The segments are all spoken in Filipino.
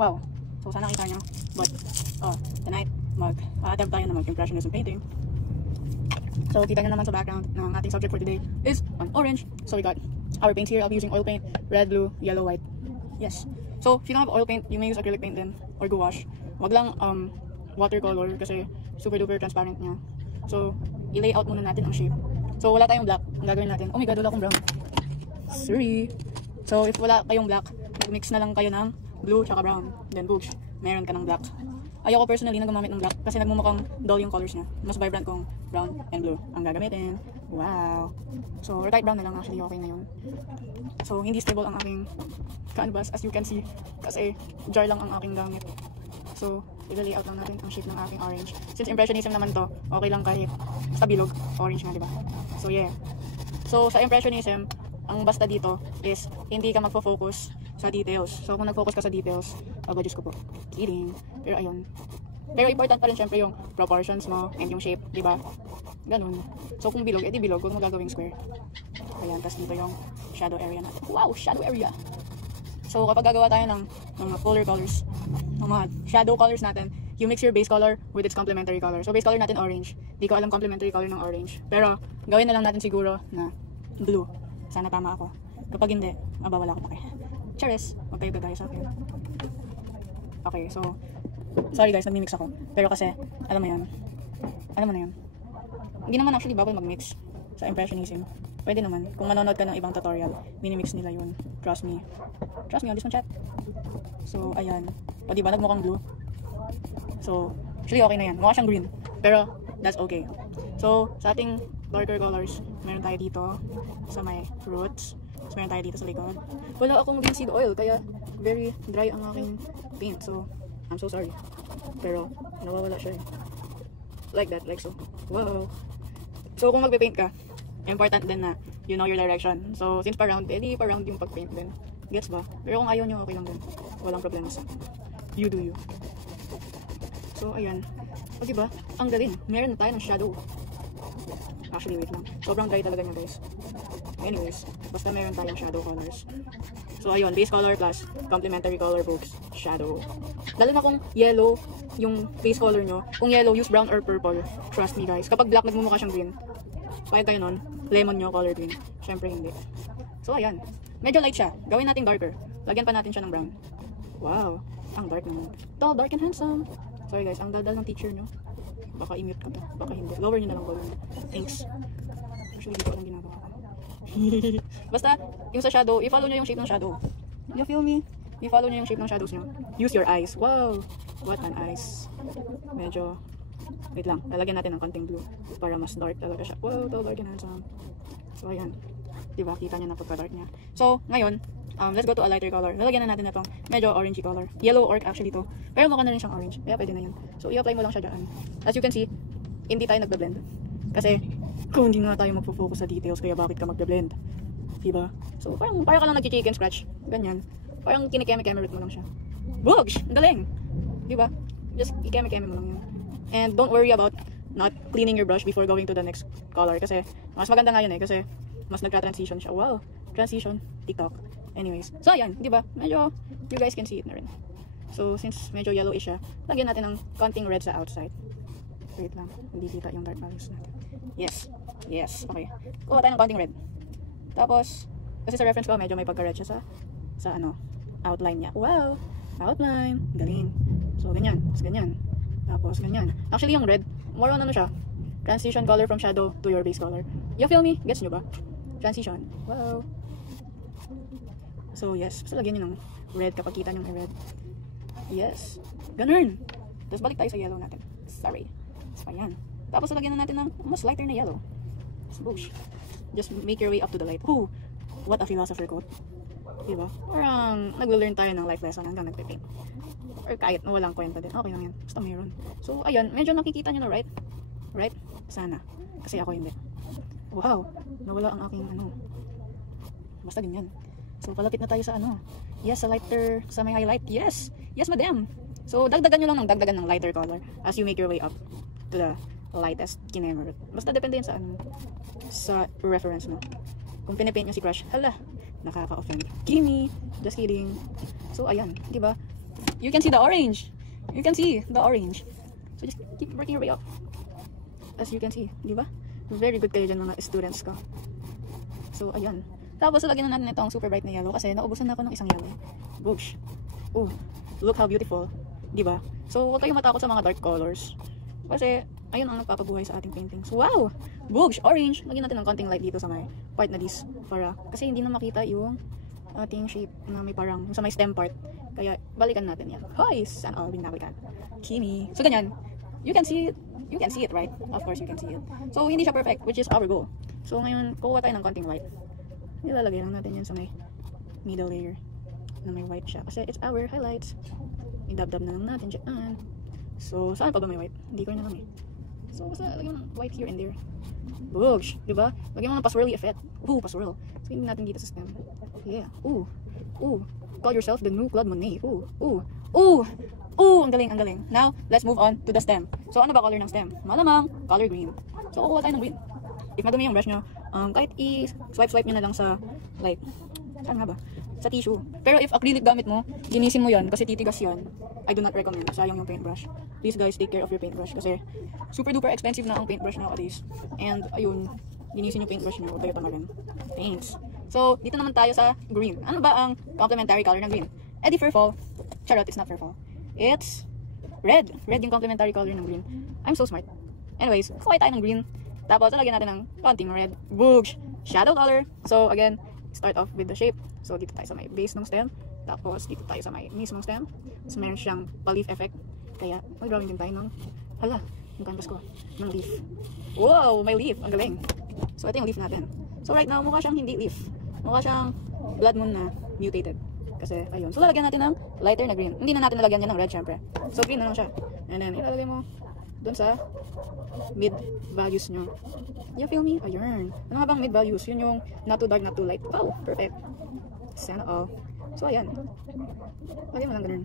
Wow. So, sana kita nyo. But, tonight, attempt tayo na mag-impressionism painting. So, kita nyo naman sa background ng ating subject for today is an orange. So, we got our paints here. I'll be using oil paint, red, blue, yellow, white. Yes. So, if you don't have oil paint, you may use acrylic paint then, or gouache. Wag lang watercolor kasi super duper transparent niya. So, i-lay out muna natin ang shape. So, wala tayong black. Ang gagawin natin, oh my god, wala akong brown. Sorry. So, if wala kayong black, mix na lang kayo ng blue tsaka brown. Then, boosh, meron ka ng black. Ayoko personally na gumamit ng black kasi nagmumukhang dull yung colors niya. Mas vibrant kong brown and blue ang gagamitin. Wow. So, light brown na lang actually, okay na yun. So, hindi stable ang aking canvas as you can see kasi jar lang ang aking gamit. So, i-lay out lang natin ang shape ng aking orange. Since impressionism naman to, okay lang kahit sa bilog, orange nga, diba? So, yeah. So, sa impressionism, ang basta dito is hindi ka magfo-focus sa details. So, kung nag-focus ka sa details, Diyos ko po, kidding. Pero ayun. Pero important pa rin syempre yung proportions mo and yung shape, diba? Ganun. So, kung bilog, edi bilog. Kung magagawing square. Ayan, tas dito yung shadow area natin. Wow, shadow area! So, kapag gagawa tayo ng mga polar colors, ng mga shadow colors natin, you mix your base color with its complementary color. So, base color natin orange. Di ko alam complementary color ng orange. Pero, gawin na lang natin siguro na blue. Sana tama ako. Kapag hindi, wala ko pa kaya. Charis! Huwag kayo gagaya sa akin. Okay, so, sorry guys, nagmimix ako. Pero kasi, alam mo na yun. Hindi naman actually bawal mag-mix sa impressionism. Pwede naman. Kung manonood ka ng ibang tutorial, minimix nila yun. Trust me. Trust me on this one, chat. So, ayan. O diba, nagmukhang blue. So, actually okay na yan. Mukha siyang green. Pero, that's okay. So, sa ating darker colors, meron tayo dito sa may fruits. So, meron tayo dito sa likod. Wala akong linseed oil, kaya very dry ang aking paint. So, I'm so sorry. Pero, nawawala siya eh. Like that, like so. Wow. So, kung magpe-paint ka, important din na you know your direction. So, since pa-round, edi pa-round yung pag-paint din. Gets ba? Pero kung ayaw nyo, okay lang din. Walang problema sa akin. You do you. So, ayan. O, diba? Ang galing. Meron tayo ng shadow. Actually, wait lang. Sobrang dry talaga niya, guys. Anyways, basta meron tayong shadow colors. So, ayun. Base color plus complementary color books. Shadow. Lalo na kung yellow yung base color nyo. Kung yellow, use brown or purple. Trust me, guys. Kapag black, nagmumukha siyang green. Pahit kayo nun, lemon nyo, color green. Syempre, hindi. So, ayan. Medyo light siya. Gawin natin darker. Lagyan pa natin siya ng brown. Wow. Ang dark naman. Tall, dark, and handsome. Sorry, guys. Ang dadal ng teacher nyo. Baka i-mute ko to. Baka hindi. Lower nyo na lang volume. Thanks. Actually, dito lang ginagawa ko. Basta, yung sa shadow, i-follow nyo yung shape ng shadow. You feel me? I-follow nyo yung shape ng shadows nyo. Use your eyes. Wow! What an eyes. Medyo, wait lang. Lalagyan natin ng konting blue para mas dark talaga siya. Wow, tall, dark, and handsome. So, ayan. Diba? Kita nyo na pagka-dark niya. So, ngayon, let's go to a lighter color. Lalagyan na natin na itong medyo orangey color. Yellow orc actually to. Pero mukha na rin siyang orange. Kaya pwede na yun. So, i-apply mo lang siya dyan. As you can see, hindi tayo nagbe-blend. Kasi, kung hindi nga tayo magpo-focus sa details, kaya bakit ka magbe-blend? Diba? So, parang ka lang nag-chicken scratch. Ganyan. Parang kinikeme-keme root mo lang siya. Boogs! Ang galing! Diba? Just ikeme-keme mo lang yun. And don't worry about not cleaning your brush before going to the next color. Kasi, mas maganda nga yun eh. Kasi, mas nagka-transition siya. Wow! Transition. TikTok. Anyways. So, ayan. Diba? Medyo, you guys can see it na rin. So, since medyo yellowish siya, lagyan natin ng konting red sa outside. Wait lang. Hindi kita yung dark values natin. Yes. Yes. Okay. Kuha tayo ng konting red. Tapos, kasi sa reference ko, medyo may pagka-red siya sa outline niya. Wow! Outline. Galing. So, ganyan. Tapos, ganyan. Tapos, ganyan. Actually, yung red, more on ano siya. Transition color from shadow to your base color. You feel me? Gets nyo ba? Transition. Wow! So, yes. Basta lagyan nyo ng red kapag kita nyo may red. Yes. Ganun! Tapos, balik tayo sa yellow natin. Sorry. So, ayan. Tapos, lagyan na natin ng mas lighter na yellow. Swoosh. Just make your way up to the light. Ooh! What a philosopher quote. Diba? Parang naglo-learn tayo ng life lesson hanggang nagpe-paint. Or kahit na walang kwenta din. Okay lang yan. Basta meron. So, ayun. Medyo nakikita nyo na, right? Right? Sana. Kasi ako hindi. Wow! Nawala ang aking Basta ganyan. So, palapit na tayo sa Yes, sa lighter, sa may highlight. Yes! Yes, madam! So, dagdagan nyo lang ng dagdagan ng lighter color as you make your way up to the lightest kinemmer. Basta depende yan sa reference mo. Kung pinipaint nyo si crush, hala, nakaka-offend. Gimme! Just kidding. So, ayan. Diba? you can see the orange. You can see the orange. So just keep working your way up. As you can see, di ba? Very good kayo dyan mga students ko. So, ayan. Tapos, lagyan na natin itong super bright na yellow kasi naubusan na ako ng isang yellow. Boosh. Oh, look how beautiful. Diba? So, huwag kayong matakot sa mga dark colors. Kasi, ayun ang nagpapabuhay sa ating paintings. Wow! Boosh! Orange! Lagyan natin ng konting light dito sa may part na this. Para, kasi hindi na makita yung ating shape na may parang, sa may stem part. Kaya, balikan natin yan. Hoy! Saan all binabalikan? Kimi. So, ganyan. You can see it. You can see it, right? Of course, you can see it. So, hindi siya perfect, which is our goal. So, ngayon, kukuha tayo ng konting white. Nilalagay lang natin yan sa may middle layer na may white siya. Kasi it's our highlights. I-dab-dab na lang natin dyan. So, saan pa ba may white? Hindi ko na lang eh. So, basta lagyan mo ng white here and there. Boosh! Diba? Lagyan mo ng pa-swirly effect. Ooh, pa-swirl. So, hindi natin dito sa stem. Yeah. Ooh. Ooh. Call yourself the new Claude Monet. Ooh. Ooh. Ooh! Ooh! Ang galing, ang galing. Now, let's move on to the stem. So, ano ba color ng stem? Malamang, color green. So, kukuha tayo ng green. If madumi yung brush nyo, kahit i-swipe nyo na lang sa, like, saan nga ba? Sa tissue. Pero if acrylic gamit mo, ginisin mo yan kasi titigas yan. I do not recommend. Sayang yung paintbrush. Please guys, take care of your paintbrush kasi super duper expensive na ang paintbrush nowadays. And ayun, ginisin yung paintbrush nyo. Huwag kayo tamagan. Thanks. So, dito naman tayo sa green. Ano ba ang complementary color ng green? Eddie Furfall. Charot, it's not Furfall. It's red. Red yung complementary color ng green. I'm so smart. Anyways, kuha tayo ng green. Tapos, lagyan natin ng konting red. Boosh! Shadow color. So, again, start off with the shape. So, dito tayo sa may base ng stem. Tapos, dito tayo sa may mismong stem. So, meron siyang pa-leaf effect. Kaya, mag-drawing din tayo ng, hala, yung canvas ko, ng leaf. Wow! May leaf! Ang galing! So, ito yung leaf natin. So, right now, mukha siyang hindi leaf. Mukha siyang blood moon na mutated. Kasi, ayun. So, lalagyan natin ng lighter na green. Hindi na natin lalagyan yan ng red, syempre. So, green na lang siya. And then, ilalagay mo dun sa mid values nyo. You feel me? Ayun. Ano nga bang mid values? Yun yung not too dark, not too light. Wow! Perfect. Sana all. So, ayan. Lagyan mo lang ganun.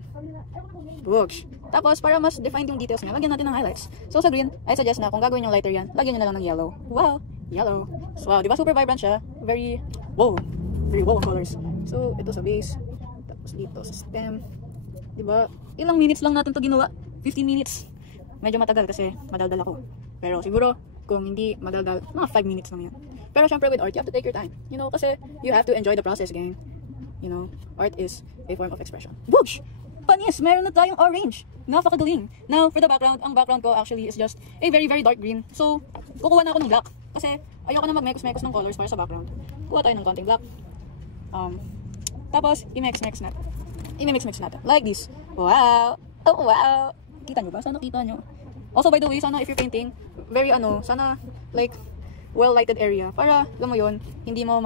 Boosh. Tapos, para mas defined yung details nyo, lagyan natin ng highlights. So, sa green, I suggest na kung gagawin yung lighter yan, lagyan nyo na lang ng yellow. Wow! Yellow. So, wow. Diba super vibrant siya? Very, wow. Very wow colors. So, ito sa base. Tapos dito sa stem. Diba? Ilang minutes lang natin to ginawa? 15 minutes. Medyo matagal kasi madaldal ako. Pero siguro, kung hindi madaldal, mga 5 minutes lang yan. Pero syempre with art, you have to take your time. You know, kasi you have to enjoy the process, gang. You know, art is a form of expression. Boosh! Panis! Meron na tayong orange! Napakagaling! Now, for the background, ang background ko actually is just a very, very dark green. So, kukuha na ako ng black. Kasi, ayoko na mag-mekos-mekos ng colors para sa background. Kuha tayo ng konting black. Tapos, i-mix-mix natin. I-mix-mix natin. Like this. Wow! Oh, wow! Kita nyo ba? Sana kita nyo. Also, by the way, sana if you're painting, very sana, like, well-lighted area. Para, alam mo yun, hindi mo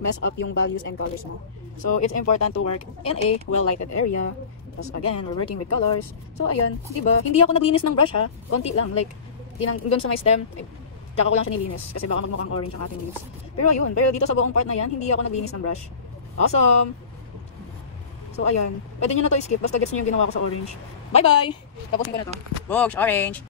mess up yung values and colors mo. So, it's important to work in a well-lighted area. Because, again, we're working with colors. So, ayun, diba? Hindi ako naglinis ng brush, ha? Konti lang. Like, doon sa may stem, tsaka ko lang siya nilinis. Kasi baka magmukhang orange ang ating leaves. Pero, ayun. Pero dito sa buong part na yan, hindi ako naglinis ng brush. Awesome! So, ayan. Pwede nyo na to skip. Basta gets nyo yung ginawa ko sa orange. Bye-bye! Tapusin ko na to. Boosh! Orange!